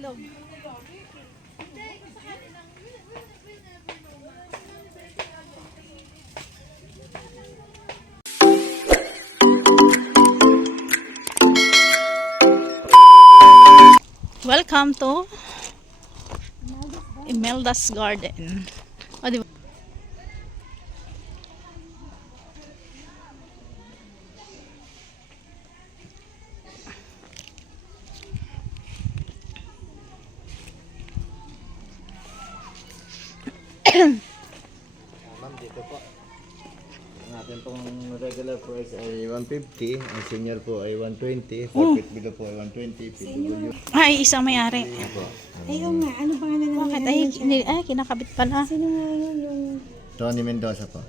itlog. Welcome to Imelda's Garden. O, diba? Ma'am, dito po. Ang ating pong regular price ay 150. Ang senior po ay 120. 4 feet below po ay 120. PW. Ay, isang may-ari. Po. Ayaw nga, ano pangalan ng Bakit? Ay, kinakabit pala. Sino nga yun yung Tony Mendoza po.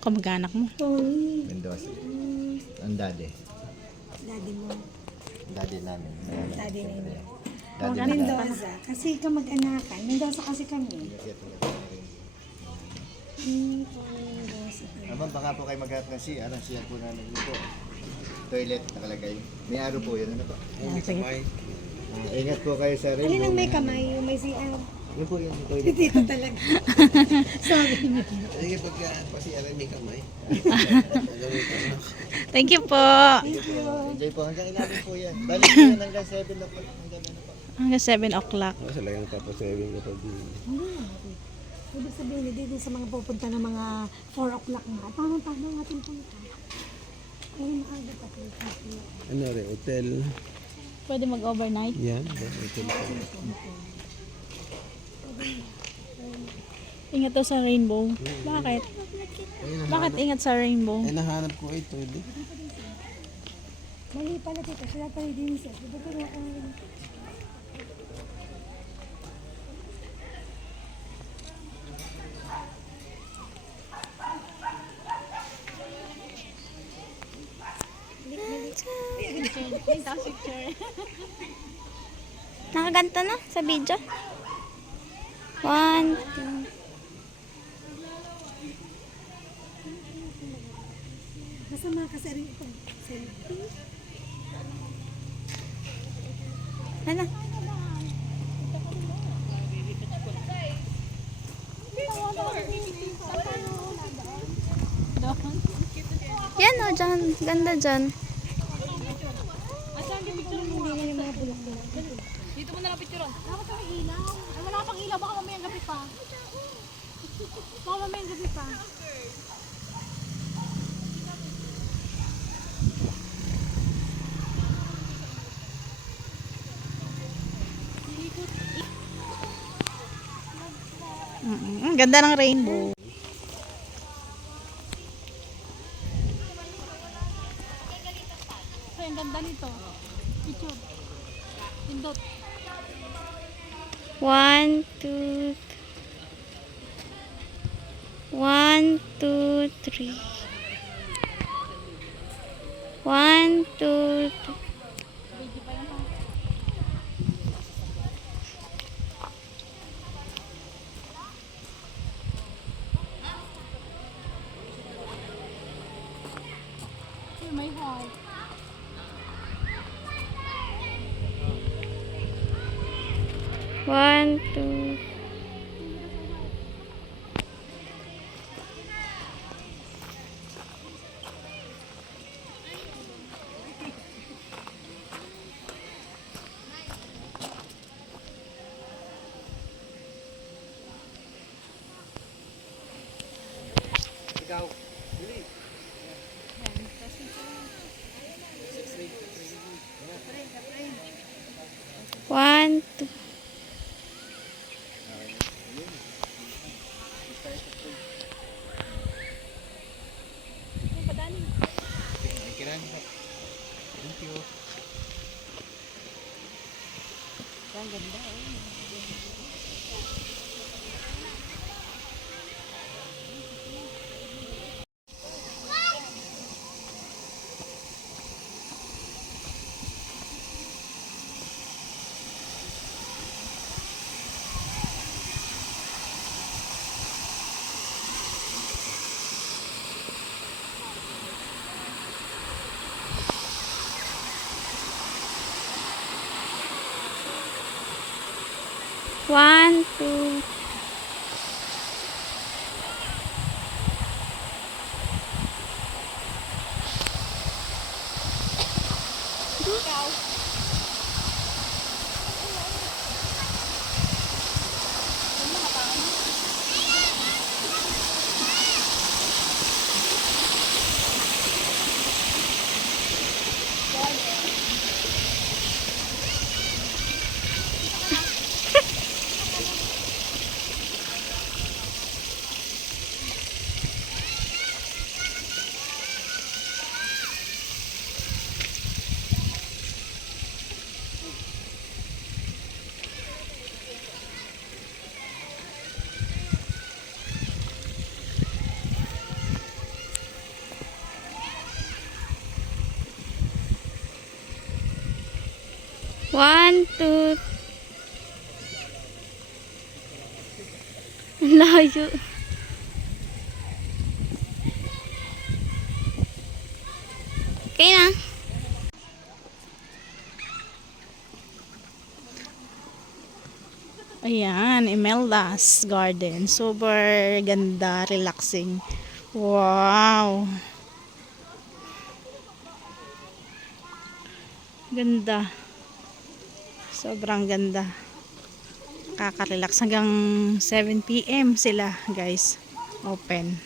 Kamag-anak mo. Tony? Mendoza. Ang daddy. Daddy mo. Daddy namin. Daddy ninyo. Daddy Kamag-anak nila. Mendoza. Kasi kamag-anakan. Mendoza kasi kami. Mendoza. Ma'am, baka po kayo maghanap ng CR. Ang CR po namin dito. Toilet nakalagay. May aro po yun. Ano po? Sige. Ingat po kayo sa rin. Alin ang may kamay? Yung may CR? Yun po yung toilet. Dito talaga. Sorry. Sige, pagka pa-CR may kamay. Thank you po. Enjoy po. Hanggang ilalim po yan. Balik po yan hanggang 7 o'clock. Hanggang ano po. Hanggang 7 o'clock. Sa lang tapos-saving kapag Ibig sabihin, hindi din sa mga pupunta ng mga 4 o'clock na. Tama-tama ang ating punta. Ay, maaga pa po. ano rin, hotel. Pwede mag-overnight. Yan, hotel. Ingat daw sa rainbow. Bakit? Bakit ingat sa rainbow? Ay, nahanap ko ito. Mali pala dito. Sila pala din siya. Diba ko na Nakaganto na sa video. 1, 2. basta mga kasaring itong selfie. Ano? Yan o, dyan. Ganda dyan. Dito mo na lang picturean. Dapat sa ilaw. Ay, wala pang ilaw. Baka mamayang gabi pa. Baka mamayang gabi pa. Ang ganda ng rainbow. Ay, ang ganda nito. Picture. Pindot. 1, 2. 1, 2, 3. 1, 2, 3. Ay, may heart. One, two. One, two. Thank you. Ang ganda. 1, 2. One, two. Ang layo. Okay na. Ayan, Imelda's Garden. Super ganda, relaxing. Wow! Ganda. Sobrang ganda. Kakarelax hanggang 7 PM sila, guys. Open.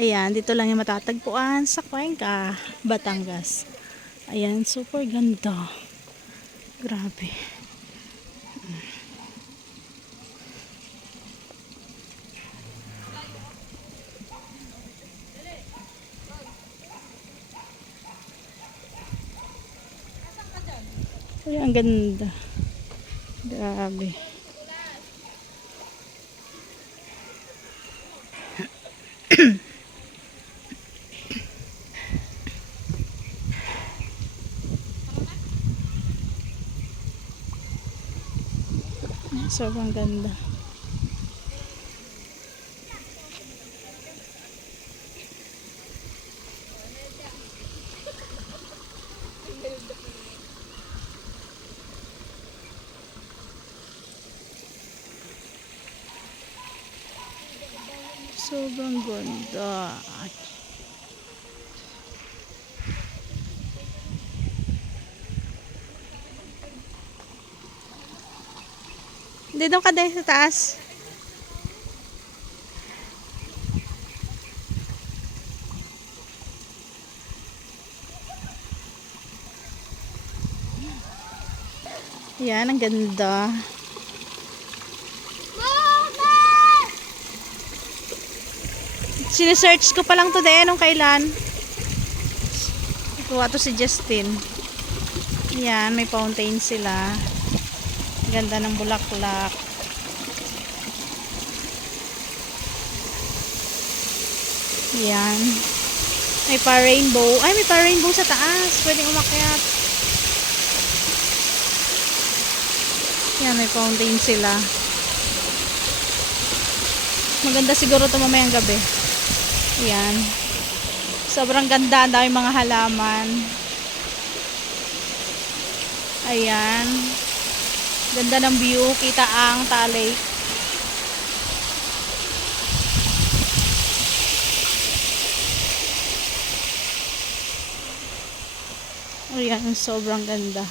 Ayan, dito lang yung matatagpuan sa Cuenca, Batangas. Ayan, super ganda. Grabe. Ayan, ang ganda. Grabe. Sobrang ganda. Sobrang ganda. Dito ka din sa taas. Yan, ang ganda. Sinesearch ko pa lang to de nung kailan. Kuha to si Justin. Yan, may fountain sila. Ganda ng bulaklak. Yan. May pa-rainbow. Ay, may pa-rainbow sa taas. Pwedeng umakyat. Yan, may fountain sila. Maganda siguro ito mamayang gabi. Yan. Sobrang ganda. Ang daming mga halaman. Ayan. Ganda ng view. Kita ang Taal Lake. Ayan. Sobrang ganda.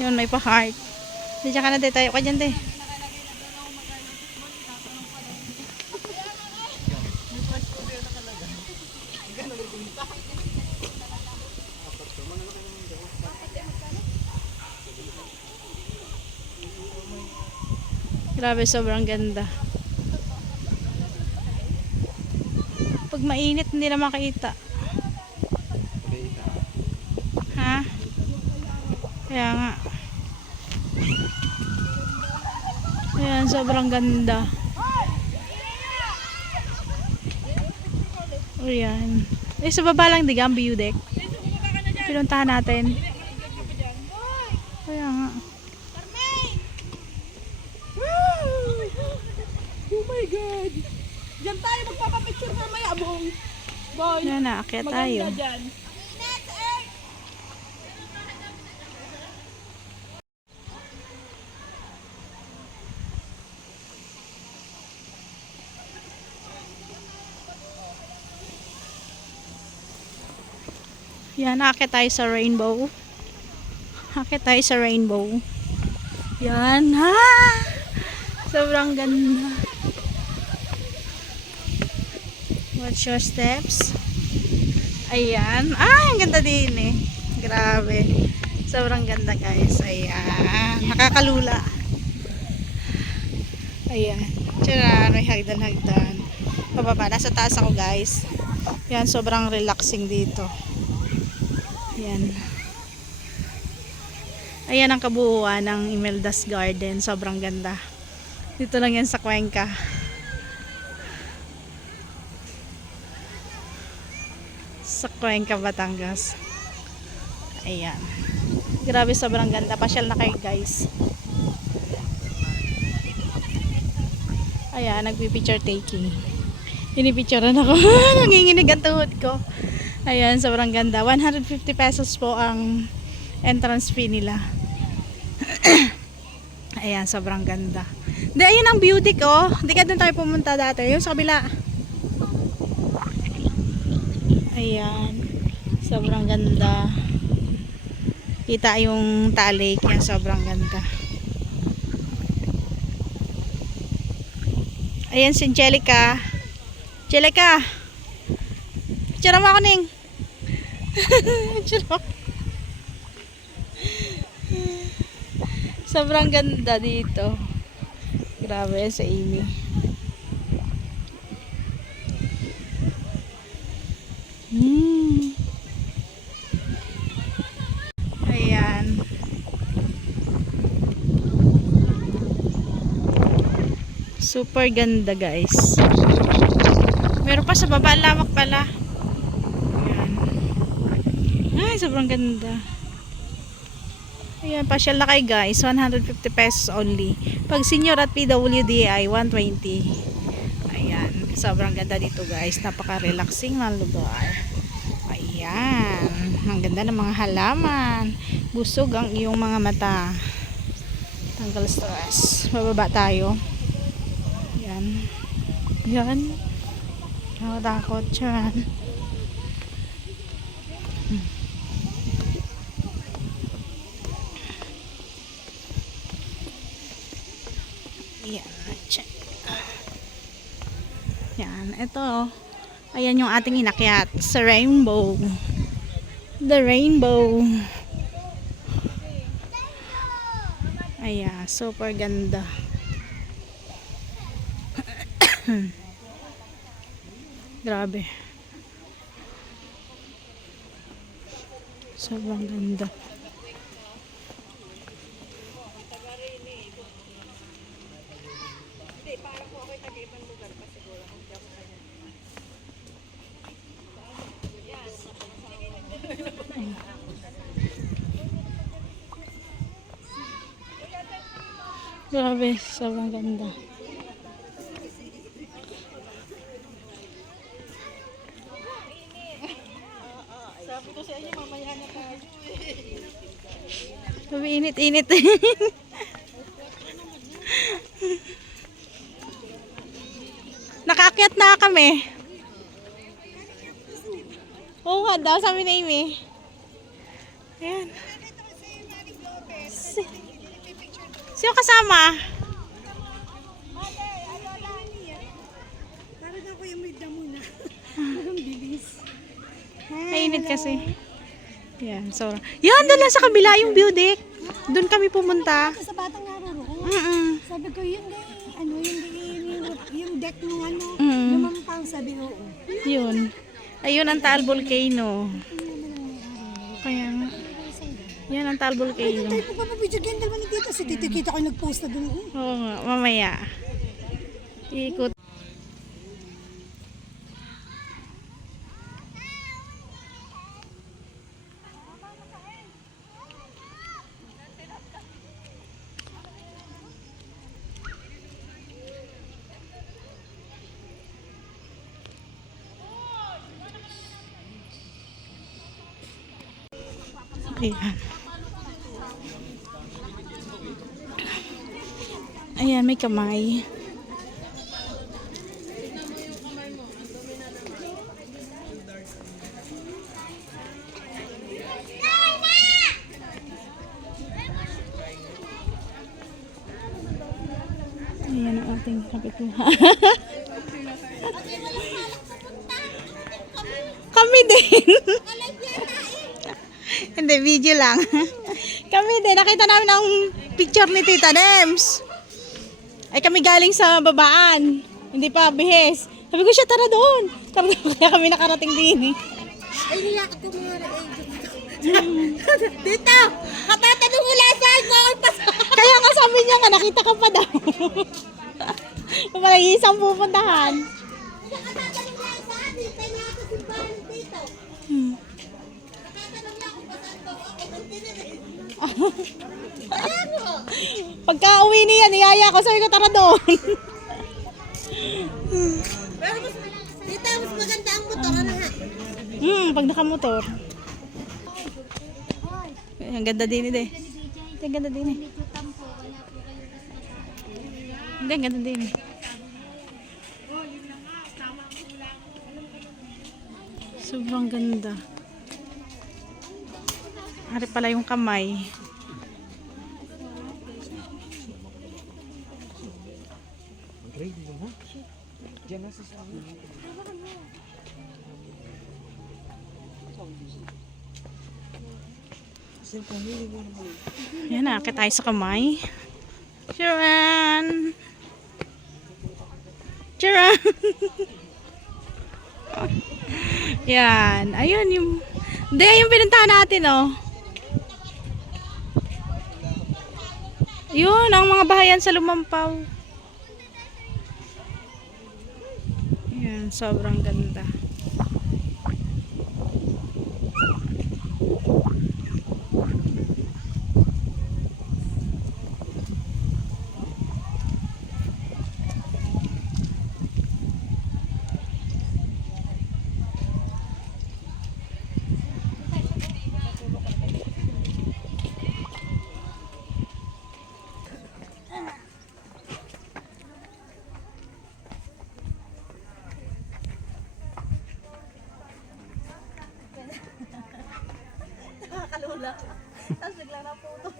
Yun, may pa-heart. Diyan ka na, de. Tayo ka dyan, de. Grabe, sobrang ganda. Pag mainit, hindi na makita. Ha? Kaya nga. Ayan, sobrang ganda. Ayan. Eh, sa baba lang, diga, ang view deck. Pinuntahan natin. Kaya nga. Oh my God! Diyan tayo magpapapicture mamaya, Bong. Boy, Ayan, naakyat tayo. dyan. Yan, naakyat tayo sa rainbow. Naakyat tayo sa rainbow. Yan, ha! Sobrang ganda. Watch your steps. Ayan. Ay, ang ganda din eh. Grabe. Sobrang ganda guys. Ayan. Nakakalula. Ayan. Tira, may hagdan-hagdan. Pababa. Nasa taas ako guys. Yan, sobrang relaxing dito. Ayan. Ayan ang kabuuan ng Imelda's Garden. Sobrang ganda. Dito lang yan sa Cuenca. Sa Cuenca, Batangas. Ayan. Grabe, sobrang ganda. Pasyal na kayo guys. Ayan, nagpi-picture taking. Pinipicturean ako. Nanginginig ang tuhod ko. Ayan, sobrang ganda. 150 pesos po ang entrance fee nila. Ayan, sobrang ganda. Di, ayun ang beauty ko. Di ka doon tayo pumunta dati. Yung sa kabila. Ayan. Sobrang ganda. Kita yung Taal Lake. Yan, sobrang ganda. Ayan si Angelica. Angelica. Picture mo ako, Ning. Picture mo. Sobrang ganda dito. Grabe sa Amy. Ayan. Super ganda guys. Meron pa sa baba, lawak pala. Ayan. Ay, sobrang ganda. Ayan, pasyal na kayo guys. 150 pesos only. Pag senior at PWD ay 120. Ayan. Sobrang ganda dito guys. Napaka-relaxing ng lugar. Ayan. Ang ganda ng mga halaman. Busog ang iyong mga mata. Tanggal stress. Bababa tayo. Ayan. Ayan. Nakatakot siya. Yan, check. Yan, ito. Ayan yung ating inakyat sa rainbow. The rainbow. Ayan, super ganda. Grabe. Sobrang ganda. Grabe, sobrang ganda. Sabi ko sa inyo, mamaya na tayo. Sabi, init-init. Nakaakyat na kami. Oo nga daw, sabi ni Amy. Ayan. Sino kasama? Parang ako yung may damo na. Ang bilis. Mainit kasi. Yan, so. Yan, doon lang sa kabila yung view deck. Doon kami pumunta. Sa batang naroroon. Mm-mm. Sabi ko, yun din, ano, yun din yung yung deck nung ano, Mm. lumampang sabi oo. Yun. Ayun ang Taal Volcano. Kaya nga. Yan ang Taal Volcano. Tayo po pa video game dalawa ni Tita. Si Tita kita ko nag-post na dun. Oo nga, mamaya. Ikot. Ayan. Ayan, may kamay. Ayan ang ating kapitbahay. Kami din. Hindi, video lang. Kami din, nakita namin ang picture ni Tita Nems. Ay kami galing sa babaan. Hindi pa bihis. Sabi ko siya, tara doon. Tara doon, kaya kami nakarating din eh. Ay, niyakot ko mga Tita! Katatanong mo lang saan ko ako Kaya nga sabi niya nga, nakita ka pa daw. Wala isang pupuntahan. Katatanong mo lang saan? Tita niya ako simbahan dito. Hmm. Katatanong niya ako pa saan ko ako magtinili. Pagka uwi niya, niyaya ko, sabi ko, tara doon. Pero mas, Tita, mas maganda ang motor. Ano ha? Pag nakamotor. Ang ganda din eh. Ang ganda din eh. Hindi, ang ganda din eh. Sobrang ganda. Hari pala yung kamay. Yan, nakakit tayo sa kamay. Sharon! Sharon! Yan. Ayun yung... Hindi, yung pinuntahan natin, oh. Yun, ang mga bahayan sa Lumampaw. Yan, sobrang ganda. Tapos biglang naputo.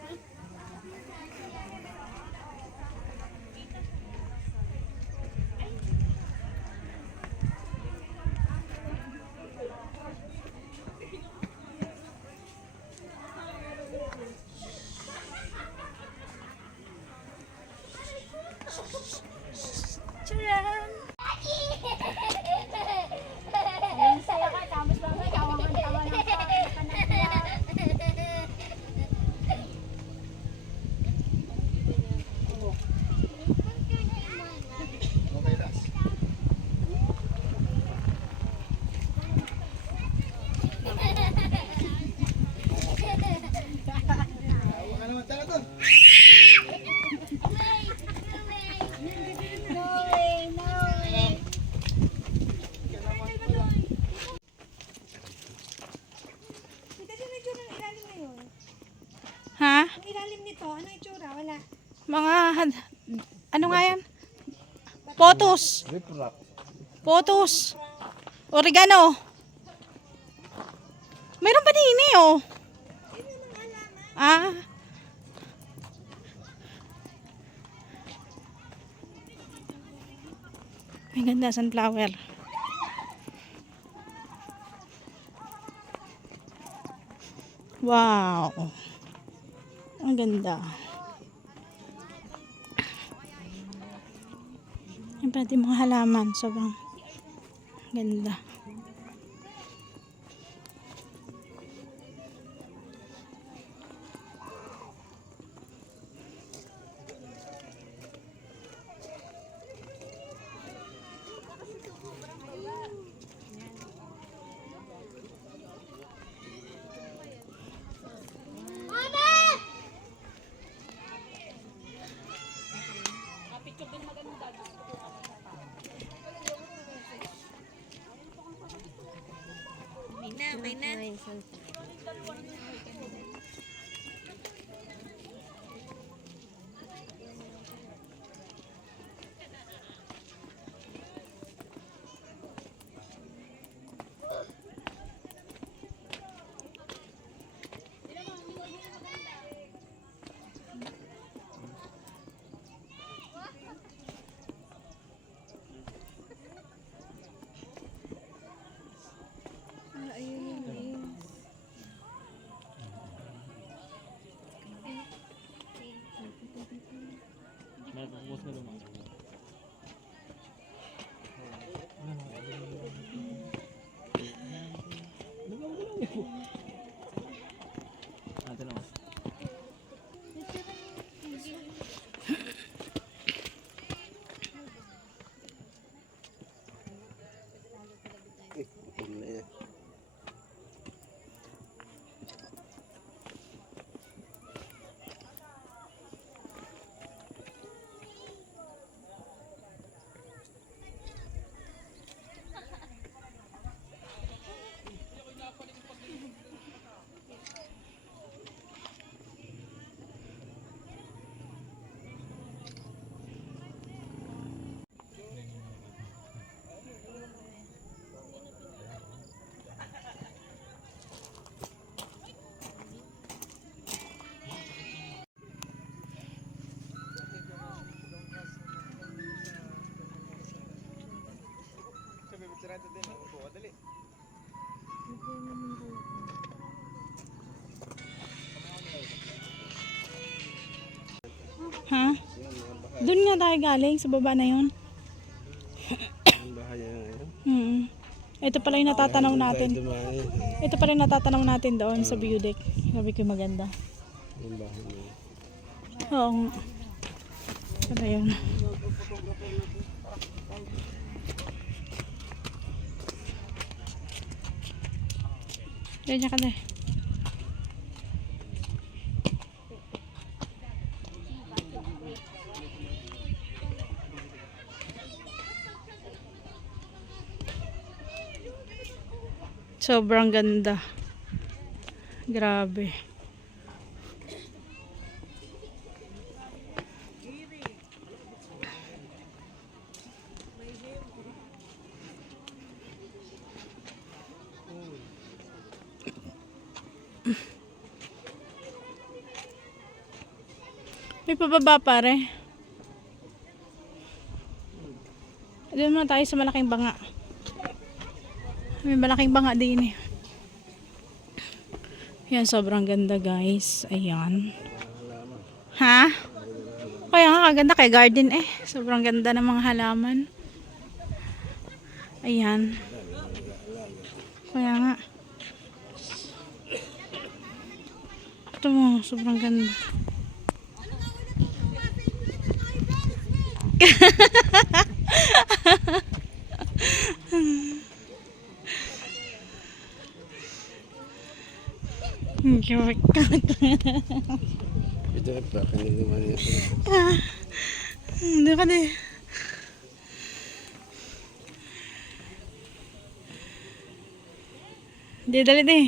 Charan! Saya ka, tapos lang sa tawa ng Tita, sino yung itsura ng ilalim na yun? Ha? Ang ilalim nito, ano yung itsura? Wala. Mga... Ano nga yan? Potos. Potos. Oregano. Mayroon pa din eh, oh. Ah. May ganda, sunflower. Wow. Ang ganda. Yung pati mga halaman, sobrang ganda. Ha? Doon nga tayo galing, sa baba na yun. Ang bahaya na yun. Ito pala yung natatanaw natin. Dumaan. Ito pala yung natatanaw natin doon sa view deck. Sabi ko maganda. Ang bahaya na yun. Oo nga. Ano yun? Diyan ka na. Sobrang ganda. Grabe. May pababa pare. Doon muna tayo sa malaking banga. May malaking banga din eh. Yan, sobrang ganda guys. Ayan. Ha? Kaya nga, kaganda kay garden eh. Sobrang ganda ng mga halaman. Ayan. Kaya nga. Ito mo, sobrang ganda. Ito ay pakinig naman yun. Hindi ka din. Hindi, dali din.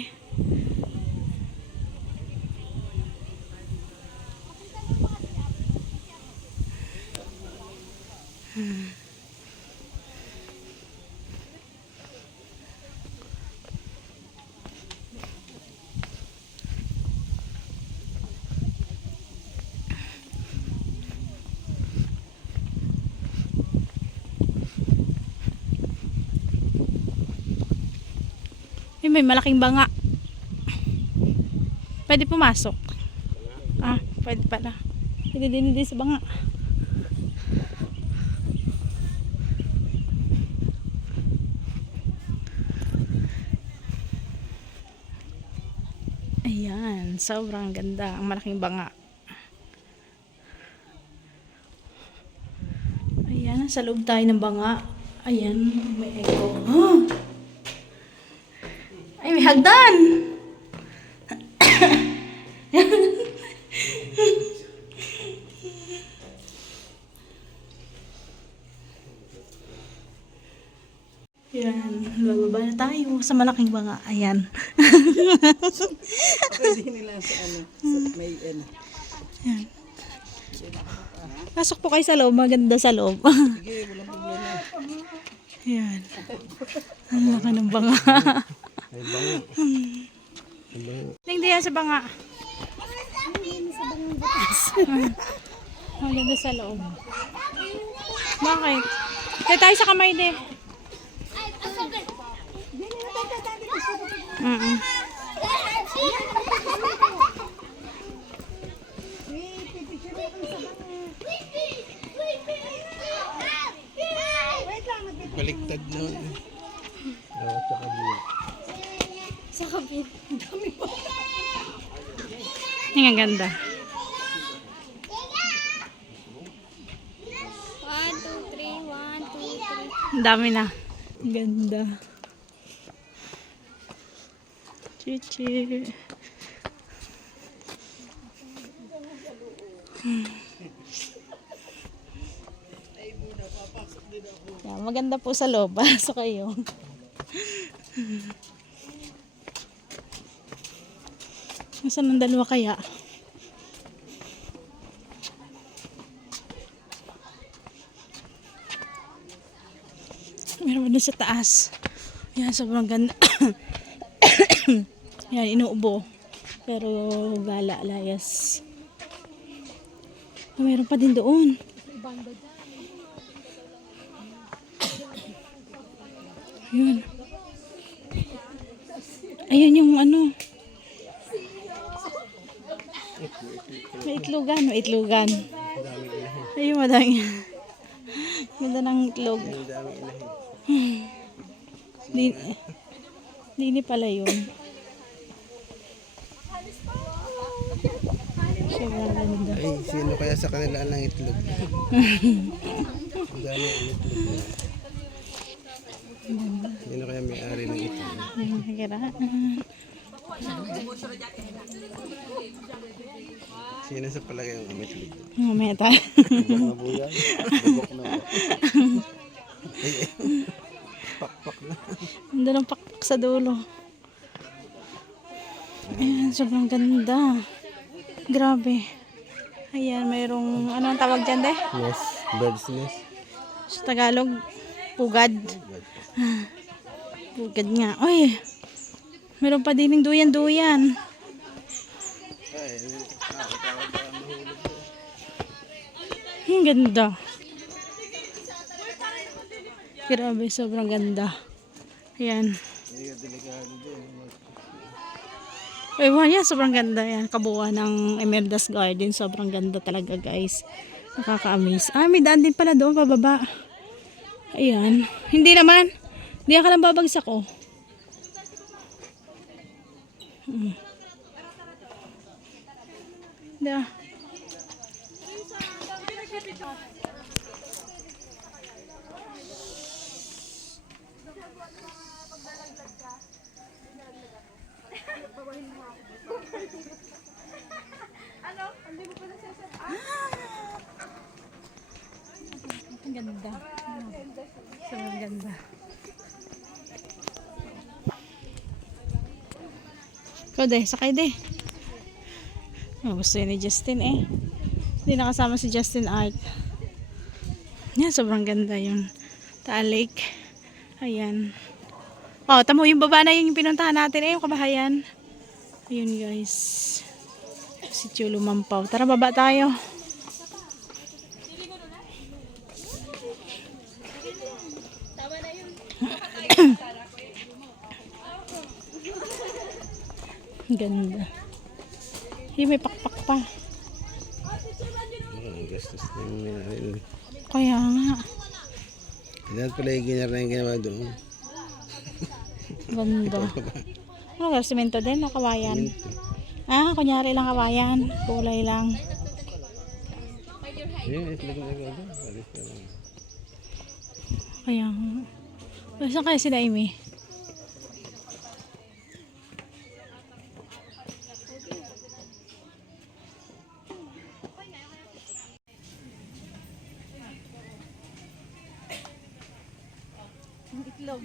May malaking banga. Pwede pumasok. Ah, pwede pala. Hindi din sa banga. Ayan, sobrang ganda. Ang malaking banga. Ayan, sa loob tayo ng banga. Ayan, may echo. Ah! Ay, may hagdan! Ayan, bababa na tayo sa malaking banga. Ayan. Pwede nila sa ano, sa may ano. Ayan. Pasok po kayo sa loob. Maganda sa loob. Sige, walang problema. Ayan. Ang laki ng banga. Hindi yan sa banga. Maganda sa loob. Bakit? Kaya tayo sa kamay din. Mm-mm. Baliktad na. Dapat sa kabila. Sa kapit. Dami pa. Ang ganda. 1, 2, 3, 1, 2, 3. Ang dami na. Ganda. Chichi. Yeah, maganda po sa loob. So kayo. Nasaan ang dalawa kaya? Meron din sa taas. Yan, sobrang ganda. Yan, inuubo. Pero gala, layas. Meron pa din doon. Ayun. Ayun yung ano. May itlogan, may itlogan. Ayun, madami. Ganda ng itlog. Dini pala yun. Sobrang ganda. Ay, sino kaya sa kanila ang itlog? Ang dami ang itlog. Sino kaya may-ari ng itlog? Sino sa palagay ang itlog? Mamaya tayo. Bubok na po yan. Bubok na po. Pakpak na. Ganda ng pakpak sa dulo. Ayan, sobrang ganda. Grabe. Ayan, mayroong, ano ang tawag dyan, de? Yes, bird's nest. Sa Tagalog, pugad. Pugad nga. Uy, meron pa din ng duyan-duyan. Ang ganda. Grabe, sobrang ganda. Ayan. Ewan yan, sobrang ganda yan. Kabuuan ng Emeraldas Garden. Sobrang ganda talaga, guys. Nakaka-amaze. Ah, may daan din pala doon, pababa. Ayan. Hindi naman. Hindi ka lang babagsak, oh. Da. Ang ganda. Sobrang ganda. Ikaw de, sakay de. Oh, gusto yun ni Justin eh. Hindi nakasama si Justin Art. Yan, sobrang ganda yung Taal Lake. Ayan. Oh, tamo yung baba na yung pinuntahan natin eh, yung kabahayan. Ayun guys. Si Chulo Mampaw. Tara, baba tayo. Ganda. Hey, may pakpak pa. Ang gastos na yung may-ari. Kaya nga. Dapat pala yung ginara yung ginawa doon. Ganda. Ano, simento din o kawayan? Kunyari lang kawayan. Kulay lang. Yun, itlog na agad. Alis na lang. Kaya, saan kaya sila, Amy? Itlog.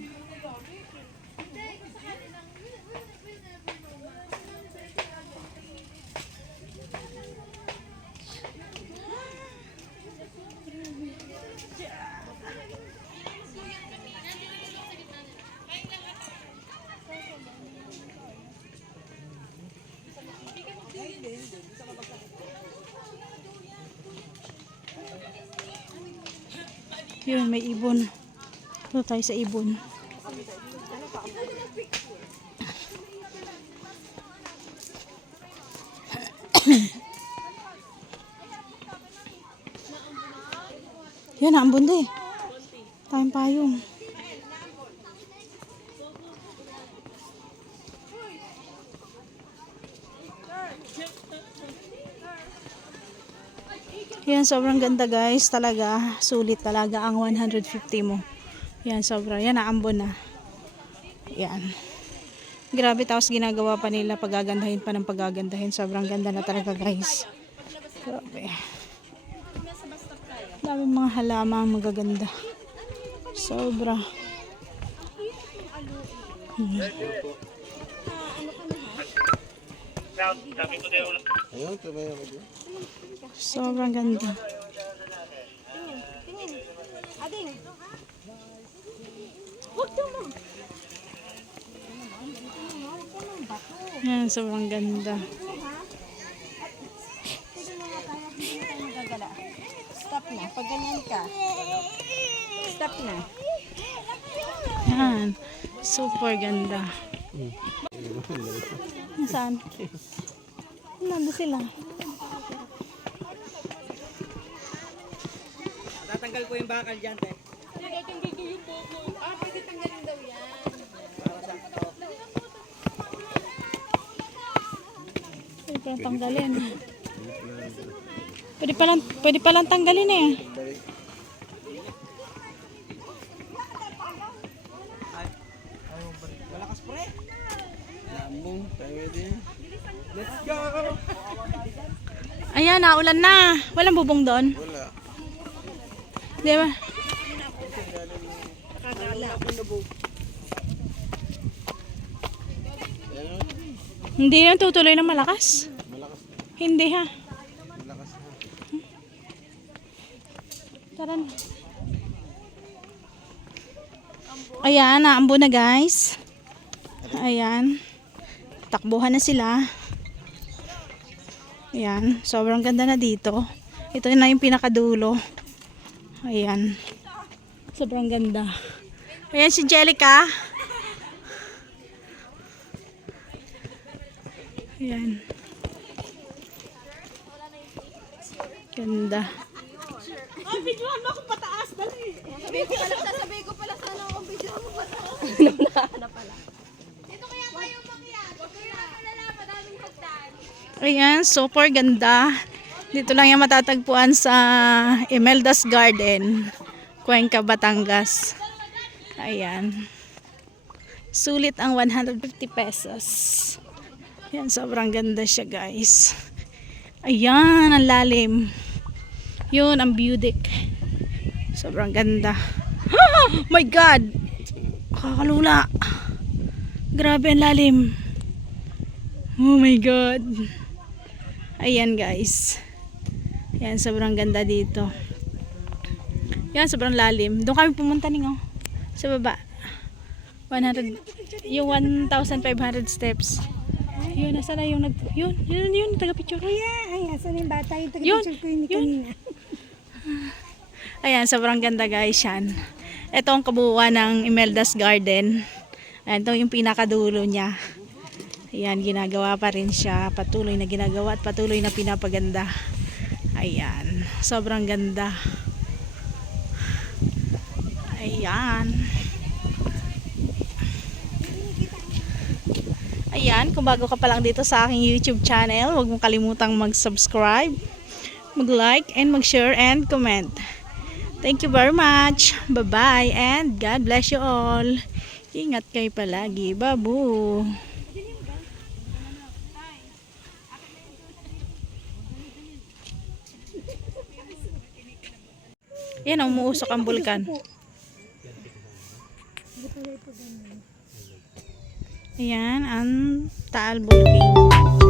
Yun, may ibon. Ito tayo sa ibon. Yan, naambon din. Tayong payong. Yan, sobrang ganda guys. Talaga, sulit talaga ang 150 mo. Yan, sobra. Yan, naambon na. Yan. Grabe, tapos ginagawa pa nila, pagagandahin pa ng pagagandahin. Sobrang ganda na talaga guys. Grabe. Daming mga halamang magaganda. Sobra. Ayun, sabay ako dyan. Sobrang ganda. Ading. Huwag mo. Yan, sobrang ganda. Stop na. Pag ganyan ka. Stop na. Yan. Super ganda. Nasaan? Nandun sila. Tatanggal ko yung bakal dyan, te. Pwede palang tanggalin. Pwede palang tanggalin eh. Malakas pre. Lambong, pwede. Let's go! Ayan, naulan na. Walang bubong doon. Wala. Di ba? Hindi yan tutuloy ng malakas. Malakas na. Hindi ha. Malakas na. Tara na. Ayan, naambo na guys. Ayan. Takbuhan na sila. Ayan, sobrang ganda na dito. Ito na yung pinakadulo. Ayan. Sobrang ganda. Ayan si Jellica. Ayan. Ganda. Ayan, super ganda. Dito lang yung matatagpuan sa Imelda's Garden, Cuenca, Batangas. Ayan. Sulit ang 150 pesos. Ayan, sobrang ganda siya guys. Ayan, ang lalim. Yun, ang view deck. Sobrang ganda. Oh my God! Kakalula. Grabe ang lalim. Oh my God. Ayan guys. Ayan, sobrang ganda dito. Ayan, sobrang lalim. Doon kami pumunta ninyo. Sa baba. 100, yung 1,500 steps. Yun, nasa na yung yun, taga-picture. Ay, asan yung bata? Yung Yun, taga-picture ko yun yun. kanina. Ayan, sobrang ganda guys yan. Ito ang kabuuan ng Imelda's Garden. Ayan, ito yung pinakadulo niya. Ayan, ginagawa pa rin siya. Patuloy na ginagawa at patuloy na pinapaganda. Ayan, sobrang ganda. Ayan. Ayan, kung bago ka pa lang dito sa aking YouTube channel, huwag mong kalimutang mag-subscribe, mag-like, and mag-share and comment. Thank you very much. Bye-bye and God bless you all. Ingat kayo palagi. Babu. Yan, umuusok ang bulkan. Ayan, ang Taal Volcano.